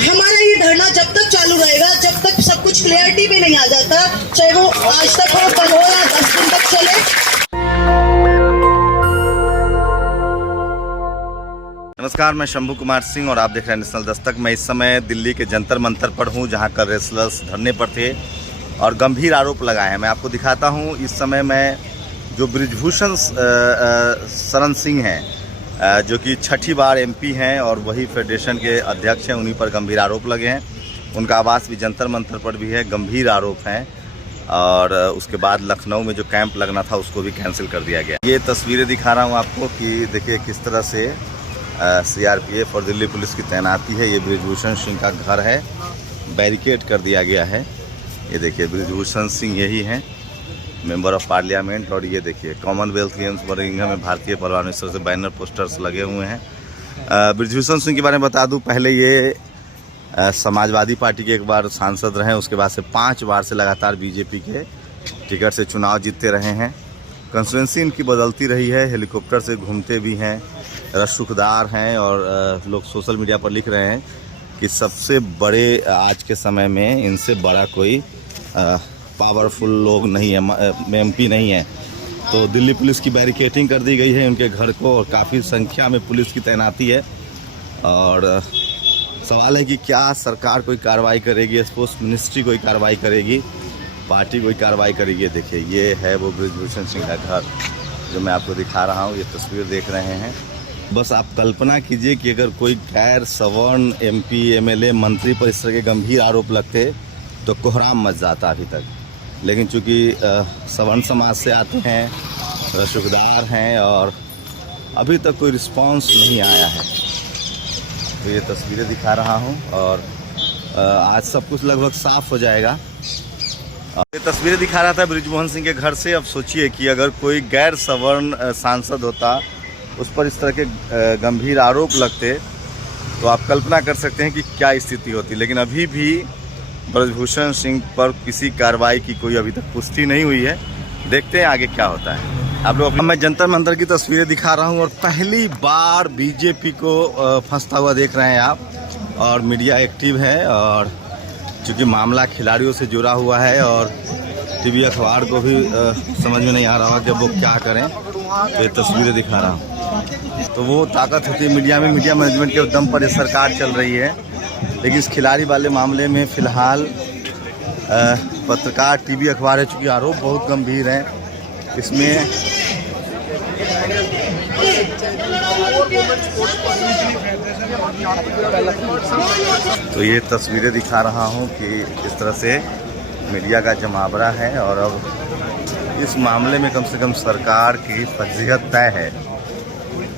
हमारा ये धरना जब तक चालू रहेगा, जब तक सब कुछ क्लियरिटी में नहीं आ जाता, चाहे वो आज तक हो, कल हो या 10 दिन तक चले। नमस्कार, मैं शंभू कुमार सिंह और आप देख रहे हैं नेशनल दस्तक। मैं इस समय दिल्ली के जंतर मंतर पर हूं, जहां कर रेसलर्स धरने पर थे और गंभीर आरोप लगाए हैं। मैं आपको दिखाता हूं। इस समय मैं जो बृजभूषण शरण सिंह हैं, जो कि 6ठी बार एमपी हैं और वही फेडरेशन के अध्यक्ष हैं, उन्हीं पर गंभीर आरोप लगे हैं। उनका आवास भी जंतर मंतर पर भी है, गंभीर आरोप हैं। और उसके बाद लखनऊ में जो कैंप लगना था उसको भी कैंसिल कर दिया गया। ये तस्वीरें दिखा रहा हूँ आपको कि देखिए किस तरह से सीआरपीएफ और दिल्ली पुलिस की तैनाती है। ये बृजभूषण सिंह का घर है, बैरिकेड कर दिया गया है। ये देखिए बृजभूषण सिंह यही हैं, मेंबर ऑफ पार्लियामेंट। और ये देखिए कॉमनवेल्थ गेम्स बर्मिंघम में भारतीय पहलवानों से बैनर पोस्टर्स लगे हुए हैं। बृजभूषण सिंह के बारे में बता दूं, पहले ये समाजवादी पार्टी के एक बार सांसद रहे, उसके बाद से 5 बार से लगातार बीजेपी के टिकट से चुनाव जीतते रहे हैं। कंस्टिट्यूंसी इनकी बदलती रही है, हेलीकॉप्टर से घूमते भी हैं, रसूखदार हैं। और लोग सोशल मीडिया पर लिख रहे हैं कि सबसे बड़े आज के समय में इनसे बड़ा कोई पावरफुल लोग नहीं है, एमपी नहीं है। तो दिल्ली पुलिस की बैरिकेडिंग कर दी गई है उनके घर को और काफ़ी संख्या में पुलिस की तैनाती है। और सवाल है कि क्या सरकार कोई कार्रवाई करेगी, स्पोर्ट्स मिनिस्ट्री कोई कार्रवाई करेगी, पार्टी कोई कार्रवाई करेगी। देखिए ये है वो बृजभूषण सिंह का घर जो मैं आपको दिखा रहा हूँ। ये तस्वीर देख रहे हैं। बस आप कल्पना कीजिए कि अगर कोई गैर सवर्ण एमपी, एमएलए, मंत्री पर इस तरह के गंभीर आरोप लगते तो कोहराम मच जाता अभी तक। लेकिन चूँकि सवर्ण समाज से आते हैं, रसूखदार हैं और अभी तक कोई रिस्पांस नहीं आया है। तो ये तस्वीरें दिखा रहा हूँ और आज सब कुछ लगभग साफ हो जाएगा। ये तस्वीरें दिखा रहा था बृजभूषण सिंह के घर से। अब सोचिए कि अगर कोई गैर सवर्ण सांसद होता, उस पर इस तरह के गंभीर आरोप लगते, तो आप कल्पना कर सकते हैं कि क्या स्थिति होती। लेकिन अभी भी बृजभूषण सिंह पर किसी कार्रवाई की कोई अभी तक पुष्टि नहीं हुई है। देखते हैं आगे क्या होता है। आप लोग, मैं जंतर मंतर की तस्वीरें दिखा रहा हूं और पहली बार बीजेपी को फंसता हुआ देख रहे हैं आप। और मीडिया एक्टिव है और चूँकि मामला खिलाड़ियों से जुड़ा हुआ है और टीवी अखबार को भी समझ में नहीं आ रहा कि वो क्या करें। तो ये तस्वीरें दिखा रहा हूँ। तो वो ताकत होती है मीडिया में, मीडिया मैनेजमेंट के दम पर ये सरकार चल रही है। लेकिन इस खिलाड़ी वाले मामले में फ़िलहाल पत्रकार, टीवी अखबार है, चूँकि आरोप बहुत गंभीर हैं इसमें। तो ये तस्वीरें दिखा रहा हूँ कि इस तरह से मीडिया का जमावड़ा है और अब इस मामले में कम से कम सरकार की फजीहत तय है।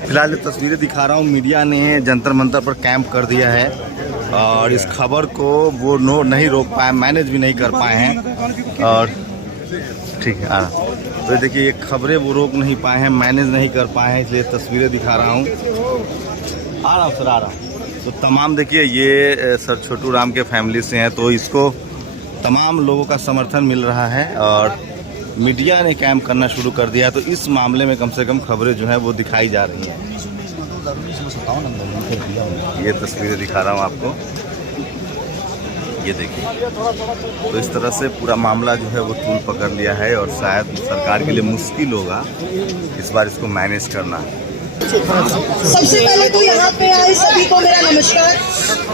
फिलहाल ये तस्वीरें दिखा रहा हूँ। मीडिया ने जंतर मंतर पर कैंप कर दिया है और इस खबर को वो नहीं रोक पाए, मैनेज भी नहीं कर पाए हैं। और ठीक है, तो देखिए ये खबरें वो रोक नहीं पाए हैं, मैनेज नहीं कर पाए हैं, इसलिए तस्वीरें दिखा रहा हूँ। आ रहा हूँ सर, आ रहा हूँ। तो तमाम देखिए ये सर छोटू राम के फैमिली से हैं, तो इसको तमाम लोगों का समर्थन मिल रहा है और मीडिया ने कैंप करना शुरू कर दिया। तो इस मामले में कम से कम खबरें जो हैं वो दिखाई जा रही हैं। ये तस्वीरें दिखा रहा हूँ आपको, ये देखिए। तो इस तरह से पूरा मामला जो है वो तूल पकड़ लिया है और शायद सरकार के लिए मुश्किल होगा इस बार इसको मैनेज करना। सबसे पहले तो यहाँ पे आए सभी को मेरा नमस्कार।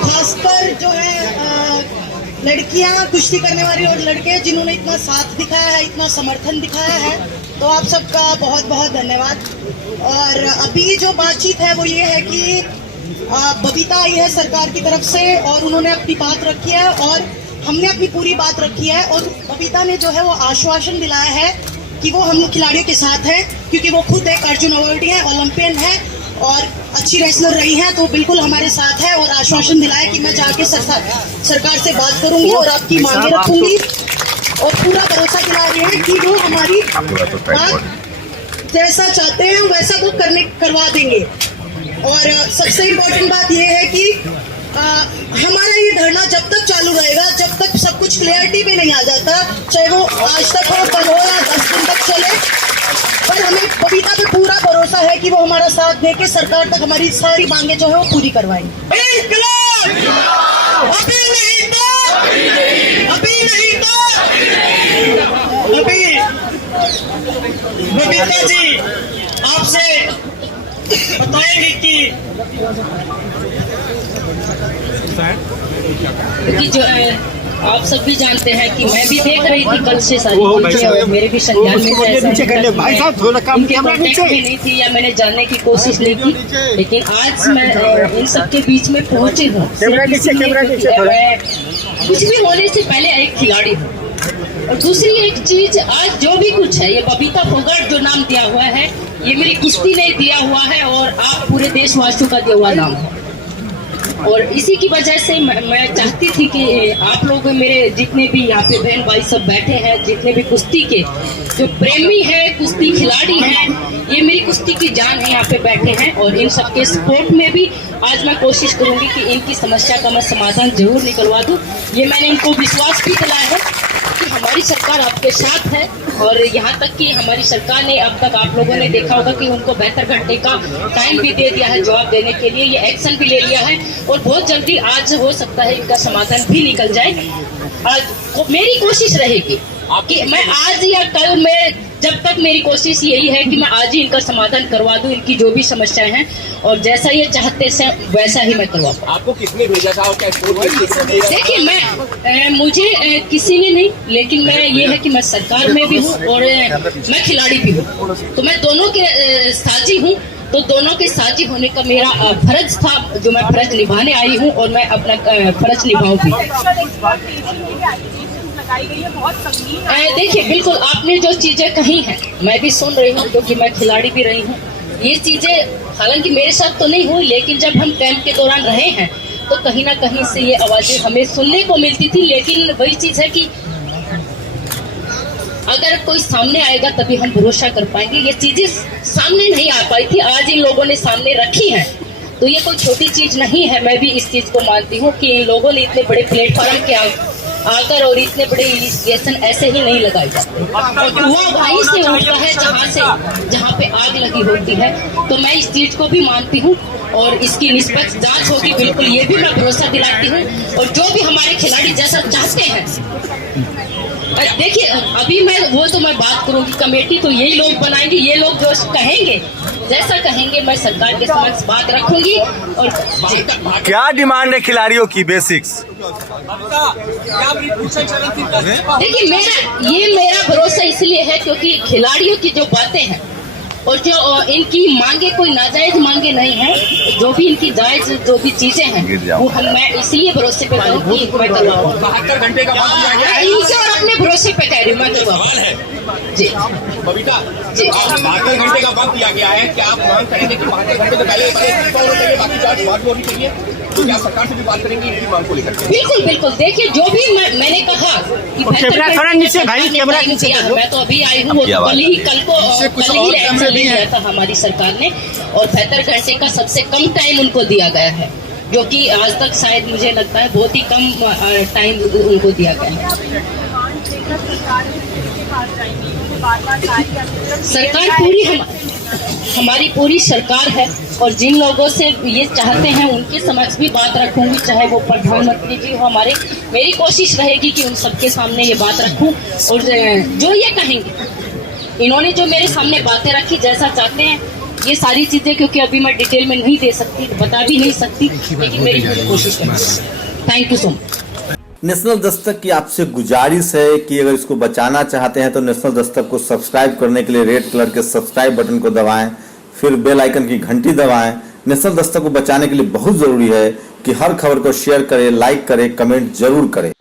खासकर जो है लड़कियाँ, कुश्ती करने वाली और लड़के जिन्होंने इतना साथ दिखाया है, इतना समर्थन दिखाया है, तो आप सबका बहुत बहुत धन्यवाद। और अभी जो बातचीत है वो ये है कि बबीता आई है सरकार की तरफ से और उन्होंने अपनी बात रखी है और हमने अपनी पूरी बात रखी है। और बबीता ने जो है वो आश्वासन दिलाया है कि वो हम खिलाड़ियों के साथ है, क्योंकि वो खुद एक अर्जुन अवार्डी है, ओलंपियन है और अच्छी रेसलर रही है, तो बिल्कुल हमारे साथ है। और आश्वासन दिलाया कि मैं जाके सरकार से बात करूंगी और आपकी मांगे रखूंगी और पूरा भरोसा दिला रही है कि वो हमारी बात जैसा चाहते हैं वैसा वो करवा देंगे। और सबसे इम्पोर्टेंट बात ये है कि हमारा ये धरना जब तक चालू रहेगा, जब तक सब कुछ क्लियरिटी में नहीं आ जाता, चाहे वो आज तक हो, कल हो या 10 दिन तक चले, पर हमें बबीता पे पूरा भरोसा है कि वो हमारा साथ देके सरकार तक हमारी सारी मांगे जो है वो पूरी करवाएंगे। अभी नहीं तो अभी बबीता जी आपसे बताएंगे कि जो आप सब भी जानते हैं कि मैं भी देख रही थी कल से सारी चीजें और मेरे भी संज्ञान में इनके कॉन्टेक्ट में नहीं थी या मैंने जानने की कोशिश नहीं की, लेकिन आज मैं इन सबके बीच में पहुंची हूँ। कुछ भी होने से पहले एक खिलाड़ी हूँ और दूसरी एक चीज, आज जो भी कुछ है ये बबीता फोगाट जो नाम दिया हुआ है ये मेरी कुश्ती ने दिया हुआ है और आप पूरे देशवासियों का दिया हुआ नाम है। और इसी की वजह से मैं चाहती थी कि आप लोग मेरे जितने भी यहाँ पे बहन भाई सब बैठे हैं, जितने भी कुश्ती के जो प्रेमी हैं, कुश्ती खिलाड़ी हैं, ये मेरी कुश्ती की जान है, यहाँ पे बैठे हैं और इन सबके सपोर्ट में भी आज मैं कोशिश करूंगी कि इनकी समस्या का मैं समाधान जरूर निकलवा दूं। ये मैंने इनको विश्वास भी दिलाया है कि हमारी सरकार आपके साथ है और यहाँ तक कि हमारी सरकार ने अब तक आप लोगों ने देखा होगा कि उनको 72 घंटे का टाइम भी दे दिया है जवाब देने के लिए, ये एक्शन भी ले लिया है और बहुत जल्दी आज हो सकता है इनका समाधान भी निकल जाए। आज मेरी कोशिश रहेगी कि मैं आज या कल में, जब तक मेरी कोशिश यही है कि मैं आज ही इनका समाधान करवा दूं, इनकी जो भी समस्याएं हैं और जैसा ये चाहते हैं वैसा ही मैं करवा पाऊं। आपको किसने भेजा था और क्या? देखिए मुझे किसी ने नहीं, लेकिन मैं ये है कि मैं सरकार में भी हूँ और मैं खिलाड़ी भी हूँ, तो मैं दोनों के साझी हूँ। तो दोनों के साझी होने का मेरा फर्ज था जो मैं फर्ज निभाने आई हूँ और मैं अपना फर्ज निभाऊंगी। देखिए बिल्कुल आपने जो चीजें कही हैं मैं भी सुन रही हूँ क्योंकि मैं खिलाड़ी भी रही हूँ। ये चीजें हालांकि मेरे साथ तो नहीं हुई, लेकिन जब हम कैंप के दौरान रहे हैं तो कहीं ना कहीं से ये आवाजें हमें सुनने को मिलती थी। लेकिन वही चीज है कि अगर कोई सामने आएगा तभी हम भरोसा कर पाएंगे। ये चीजें सामने नहीं आ पाई थी, आज इन लोगों ने सामने रखी हैं, तो ये कोई छोटी चीज नहीं है। मैं भी इस चीज को मानती हूँ कि इन लोगों ने इतने बड़े प्लेटफॉर्म के आकर और इतने बड़े इन्वेस्टिगेशन ऐसे ही नहीं लगाए जाते और धुआं वहीं से उठता है जहाँ पे आग लगी होती है। तो मैं इस चीज को भी मानती हूँ और इसकी निष्पक्ष जांच होगी, बिल्कुल ये भी मैं भरोसा दिलाती हूँ। और जो भी हमारे खिलाड़ी जैसा चाहते हैं, देखिए अभी मैं बात करूंगी, कमेटी तो यही लोग बनाएंगे, ये लोग जो कहेंगे जैसा कहेंगे मैं सरकार के समक्ष बात रखूंगी। और क्या डिमांड है खिलाड़ियों की बेसिक्स? देखिए मेरा भरोसा इसलिए है क्योंकि खिलाड़ियों की जो बातें हैं और जो इनकी मांगे कोई नाजायज मांगे नहीं है, जो भी इनकी जायज जो भी चीजें हैं वो मैं इसलिए भरोसे पे करूँ कि मैं करवाऊँ। 72 घंटे का वक्त दिया गया है इनसे और अपने भरोसे पे कह रही हूँ मैं करवाऊँ। जी बबीता जी 72 घंटे का वक्त दिया गया है, क्या आप मांग करेंगे कि 72 घंटे से पहले इस्तीफा होना चाहिए, बाकी जांच बाद होनी चाहिए? तो क्या सरकार से भी बात करेंगे इनकी मांग को लेकर? बिल्कुल बिल्कुल। देखिए जो भी मैंने कहा कि मैं तो अभी आई हूँ, कल ही एक्शन ले लिया था हमारी सरकार ने और 72 घंटे का सबसे कम टाइम उनको दिया गया है, जो कि आज तक शायद मुझे लगता है बहुत ही कम टाइम उनको दिया गया है। सरकार पूरी हमारी पूरी सरकार है और जिन लोगों से ये चाहते हैं उनके समक्ष भी बात रखूंगी, चाहे वो प्रधानमंत्री जी हो हमारे। मेरी कोशिश रहेगी कि उन सबके सामने ये बात रखूं और जो ये कहेंगे, इन्होंने जो मेरे सामने बातें रखी जैसा चाहते हैं, ये सारी चीजें क्योंकि अभी मैं डिटेल में नहीं दे सकती, बता भी नहीं सकती, लेकिन मेरी पूरी कोशिश रहेगी। Thank you so much. National Dastak की आपसे गुजारिश है कि अगर इसको बचाना चाहते हैं तो नेशनल दस्तक को सब्सक्राइब करने के लिए रेड कलर के सब्सक्राइब बटन को दबाएं, फिर बेल आइकन की घंटी दबाएं। नेशनल दस्तक को बचाने के लिए बहुत जरूरी है कि हर खबर को शेयर करें, लाइक करें, कमेंट जरूर करें।